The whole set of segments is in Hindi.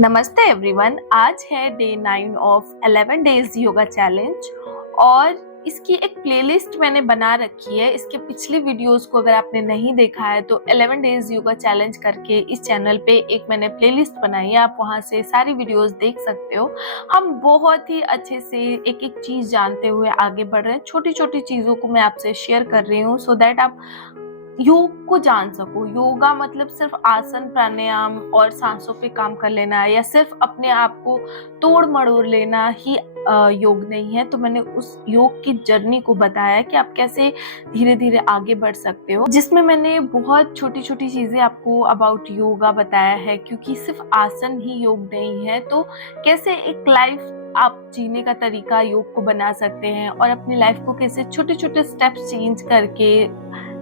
नमस्ते एवरीवन। आज है day 9 of 11 days yoga challenge और इसकी एक प्लेलिस्ट मैंने बना रखी है। इसके पिछले वीडियोस को अगर आपने नहीं देखा है तो 11 डेज योगा चैलेंज करके इस चैनल पे एक मैंने प्लेलिस्ट बनाई है, आप वहां से सारी वीडियोस देख सकते हो। हम बहुत ही अच्छे से एक एक चीज जानते हुए आगे बढ़ रहे हैं। छोटी छोटी चीजों को मैं आपसे शेयर कर रही हूँ सो दैट आप योग को जान सको। योगा मतलब सिर्फ आसन प्राणायाम और सांसों पे काम कर लेना या सिर्फ अपने आप को तोड़ मड़ोड़ लेना ही योग नहीं है। तो मैंने उस योग की जर्नी को बताया कि आप कैसे धीरे धीरे आगे बढ़ सकते हो, जिसमें मैंने बहुत छोटी छोटी चीजें आपको अबाउट योगा बताया है। क्योंकि सिर्फ आसन ही योग नहीं है, तो कैसे एक लाइफ आप जीने का तरीका योग को बना सकते हैं और अपनी लाइफ को कैसे छोटे छोटे स्टेप्स चेंज करके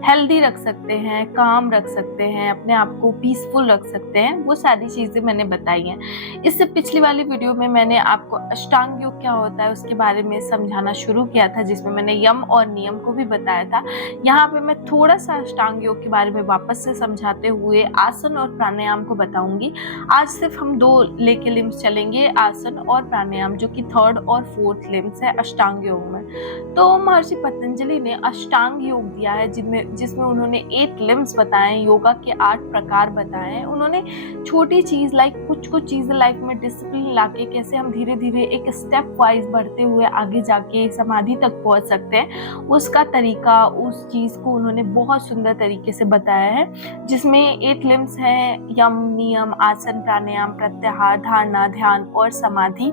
हेल्दी रख सकते हैं, काम रख सकते हैं, अपने आप को पीसफुल रख सकते हैं, वो सारी चीजें मैंने बताई हैं। इससे पिछली वाली वीडियो में मैंने आपको अष्टांग योग क्या होता है उसके बारे में समझाना शुरू किया था, जिसमें मैंने यम और नियम को भी बताया था। यहाँ पे मैं थोड़ा सा अष्टांग योग के बारे में वापस से समझाते हुए आसन और प्राणायाम को बताऊंगी। आज सिर्फ हम दो लेके लिम्स चलेंगे, आसन और प्राणायाम, जो कि थर्ड और फोर्थ लिम्स है अष्टांग योग में। तो महर्षि पतंजलि ने अष्टांग योग दिया है जिसमें उन्होंने 8 लिम्स बताए, योगा के 8 प्रकार बताए हैं। उन्होंने छोटी चीज लाइक कुछ चीजें लाइफ में डिसिप्लिन लाके कैसे हम धीरे धीरे एक स्टेप वाइज बढ़ते हुए आगे जाके समाधि तक पहुंच सकते हैं, उसका तरीका, उस चीज को उन्होंने बहुत सुंदर तरीके से बताया है। जिसमें 8 लिम्स हैं, यम, नियम, आसन, प्राणायाम, प्रत्याहार, धारणा, ध्यान और समाधि।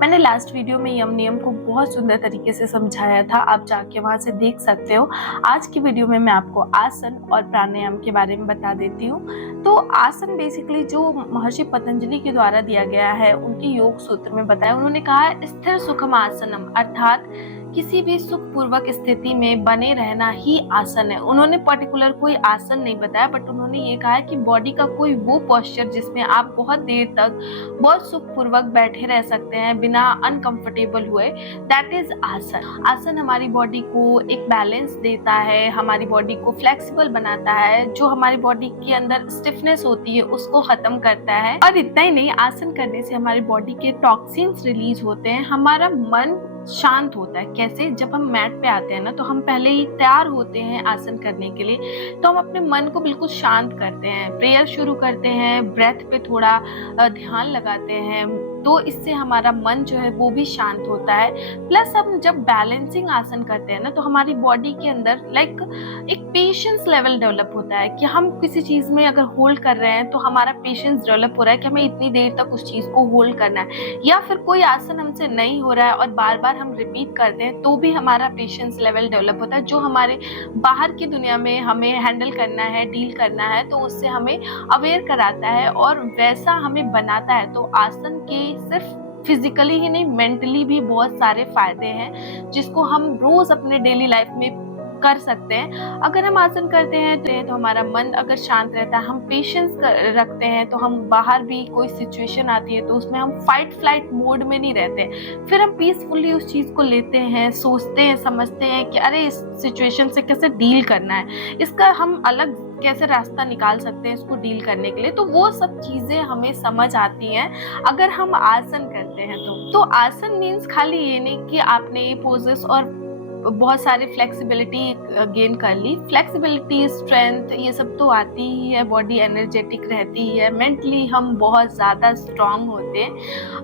मैंने लास्ट वीडियो में यम नियम को बहुत सुंदर तरीके से समझाया था, आप जाके वहां से देख सकते हो। आज की वीडियो में मैं आपको आसन और प्राणायाम के बारे में बता देती हूँ। तो आसन बेसिकली जो महर्षि पतंजलि के द्वारा दिया गया है, उनके योग सूत्र में बताया। उन्होंने कहा स्थिर सुखम आसनम, अर्थात किसी भी सुखपूर्वक स्थिति में बने रहना ही आसन है। उन्होंने पर्टिकुलर कोई आसन नहीं बताया, बट उन्होंने ये कहा कि बॉडी का कोई वो पोस्चर जिसमें आप बहुत देर तक बहुत सुखपूर्वक बैठे रह सकते हैं बिना अनकंफर्टेबल हुए, दैट इज आसन। आसन हमारी बॉडी को एक बैलेंस देता है, हमारी बॉडी को फ्लेक्सिबल बनाता है, जो हमारी बॉडी के अंदर स्टिफनेस होती है उसको खत्म करता है। और इतना ही नहीं, आसन करने से हमारी बॉडी के टॉक्सिन्स रिलीज होते हैं, हमारा मन शांत होता है। कैसे? जब हम मैट पे आते हैं ना, तो हम पहले ही तैयार होते हैं आसन करने के लिए, तो हम अपने मन को बिल्कुल शांत करते हैं, प्रेयर शुरू करते हैं, ब्रेथ पे थोड़ा ध्यान लगाते हैं, तो इससे हमारा मन जो है वो भी शांत होता है। प्लस हम जब बैलेंसिंग आसन करते हैं ना, तो हमारी बॉडी के अंदर लाइक एक पेशेंस लेवल डेवलप होता है कि हम किसी चीज में अगर होल्ड कर रहे हैं तो हमारा पेशेंस डेवलप हो रहा है कि हमें इतनी देर तक उस चीज को होल्ड करना है। या फिर कोई आसन हमसे नहीं हो रहा है और बार बार हम रिपीट करते हैं, तो भी हमारा पेशेंस लेवल डेवलप होता है, जो हमारे बाहर की दुनिया में हमें हैंडल करना है, डील करना है, तो उससे हमें अवेयर कराता है और वैसा हमें बनाता है। तो आसन के सिर्फ फिजिकली ही नहीं, मेंटली भी बहुत सारे फायदे हैं, जिसको हम रोज अपने डेली लाइफ में कर सकते हैं। अगर हम आसन करते हैं तो हमारा मन अगर शांत रहता है, हम पेशेंस रखते हैं, तो हम बाहर भी कोई सिचुएशन आती है तो उसमें हम फाइट फ्लाइट मोड में नहीं रहते, फिर हम पीसफुली उस चीज को लेते हैं, सोचते हैं, समझते हैं कि अरे इस सिचुएशन से कैसे डील करना है, इसका हम अलग कैसे रास्ता निकाल सकते हैं इसको डील करने के लिए। तो वो सब चीजें हमें समझ आती हैं अगर हम आसन करते हैं। तो आसन मीन्स खाली ये नहीं कि आपने ये पोजेस और बहुत सारी फ्लेक्सिबिलिटी गेन कर ली। फ्लेक्सिबिलिटी, स्ट्रेंथ, ये सब तो आती ही है, बॉडी एनर्जेटिक रहती है, मेंटली हम बहुत ज्यादा स्ट्रांग होते हैं।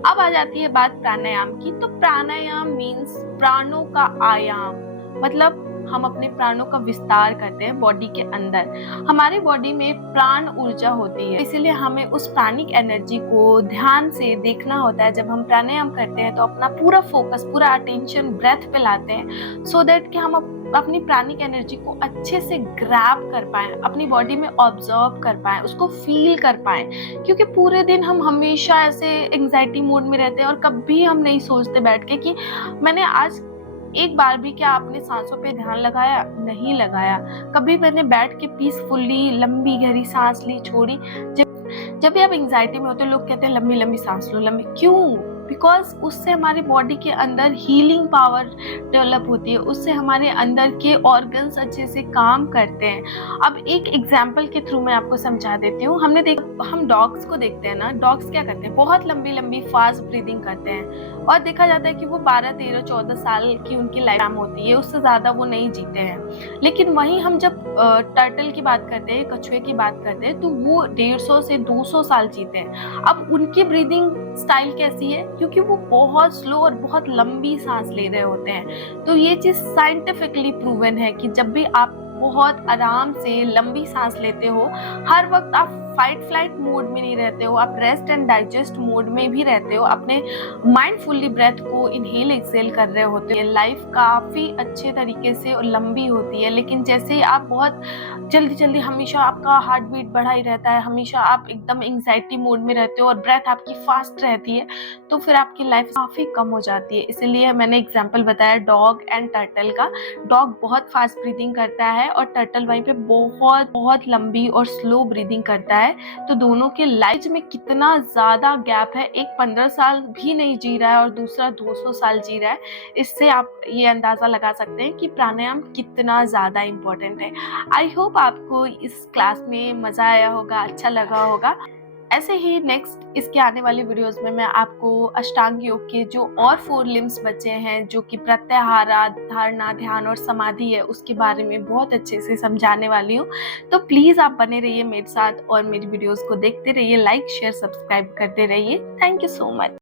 अब आ जाती है बात प्राणायाम की। तो प्राणायाम मीन्स प्राणों का आयाम, मतलब हम अपने प्राणों का विस्तार करते हैं बॉडी के अंदर। हमारी बॉडी में प्राण ऊर्जा होती है, इसीलिए हमें उस प्राणिक एनर्जी को ध्यान से देखना होता है। जब हम प्राणायाम करते हैं तो अपना पूरा फोकस, पूरा अटेंशन ब्रेथ पे लाते हैं, सो दैट कि हम अपनी प्राणिक एनर्जी को अच्छे से ग्रैब कर पाएं, अपनी बॉडी में ऑब्जर्व कर पाएं, उसको फील कर पाएं। क्योंकि पूरे दिन हम हमेशा ऐसे एंजाइटी मोड में रहते हैं और कभी हम नहीं सोचते बैठ के कि मैंने आज एक बार भी क्या आपने सांसों पे ध्यान लगाया? नहीं लगाया। कभी मैंने बैठ के पीसफुली लंबी गहरी सांस ली, छोड़ी। जब भी आप एंजाइटी में होते हो, लोग कहते हैं लंबी लंबी सांस लो, लंबी क्यों? बिकॉज उससे हमारी बॉडी के अंदर हीलिंग पावर डेवलप होती है, उससे हमारे अंदर के ऑर्गन्स अच्छे से काम करते हैं। अब एक एग्जाम्पल के थ्रू मैं आपको समझा देती हूँ। हम डॉग्स को देखते हैं ना, डॉग्स क्या करते हैं, बहुत लंबी लंबी फास्ट ब्रीदिंग करते हैं और देखा जाता है कि वो 12, 13, 14 साल की उनकी लाइफ टाइम होती है, उससे ज़्यादा वो नहीं जीते हैं। लेकिन वहीं हम जब टर्टल की बात करते हैं, कछुए की बात करते हैं, तो वो 150 से 200 साल जीते हैं। अब उनकी ब्रीदिंग स्टाइल कैसी है, क्योंकि वो बहुत स्लो और बहुत लंबी सांस ले रहे होते हैं। तो ये चीज़ साइंटिफिकली प्रूवन है कि जब भी आप बहुत आराम से लंबी सांस लेते हो, हर वक्त आप फाइट फ्लाइट मोड में नहीं रहते हो, आप रेस्ट एंड डाइजेस्ट मोड में भी रहते हो, अपने माइंडफुली ब्रेथ को इनहेल एक्सेल कर रहे होते हैं। लाइफ काफ़ी अच्छे तरीके से और लंबी होती है। लेकिन जैसे ही आप बहुत जल्दी जल्दी, हमेशा आपका हार्ट बीट बढ़ा ही रहता है, हमेशा आप एकदम एंग्जाइटी मोड में रहते हो और ब्रेथ आपकी फास्ट रहती है, तो फिर आपकी लाइफ काफ़ी कम हो जाती है। इसलिए मैंने एग्जाम्पल बताया डॉग एंड टर्टल का। डॉग बहुत फास्ट ब्रीदिंग करता है और टर्टल वहीं पे बहुत बहुत लंबी और स्लो ब्रीदिंग करता है। तो दोनों के लाइफ में कितना ज़्यादा गैप है, एक 15 साल भी नहीं जी रहा है और दूसरा 200 साल जी रहा है। इससे आप ये अंदाज़ा लगा सकते हैं कि प्राणायाम कितना ज़्यादा इम्पोर्टेंट है। आई होप आपको इस क्लास में मज़ा आया होगा, अच्छा लगा होगा। ऐसे ही नेक्स्ट इसके आने वाली वीडियोस में मैं आपको अष्टांग योग के जो और 4 लिम्स बचे हैं, जो कि प्रत्याहार, धारणा, ध्यान और समाधि है, उसके बारे में बहुत अच्छे से समझाने वाली हूँ। तो प्लीज़ आप बने रहिए मेरे साथ और मेरी वीडियोस को देखते रहिए, लाइक शेयर सब्सक्राइब करते रहिए। Thank you so much.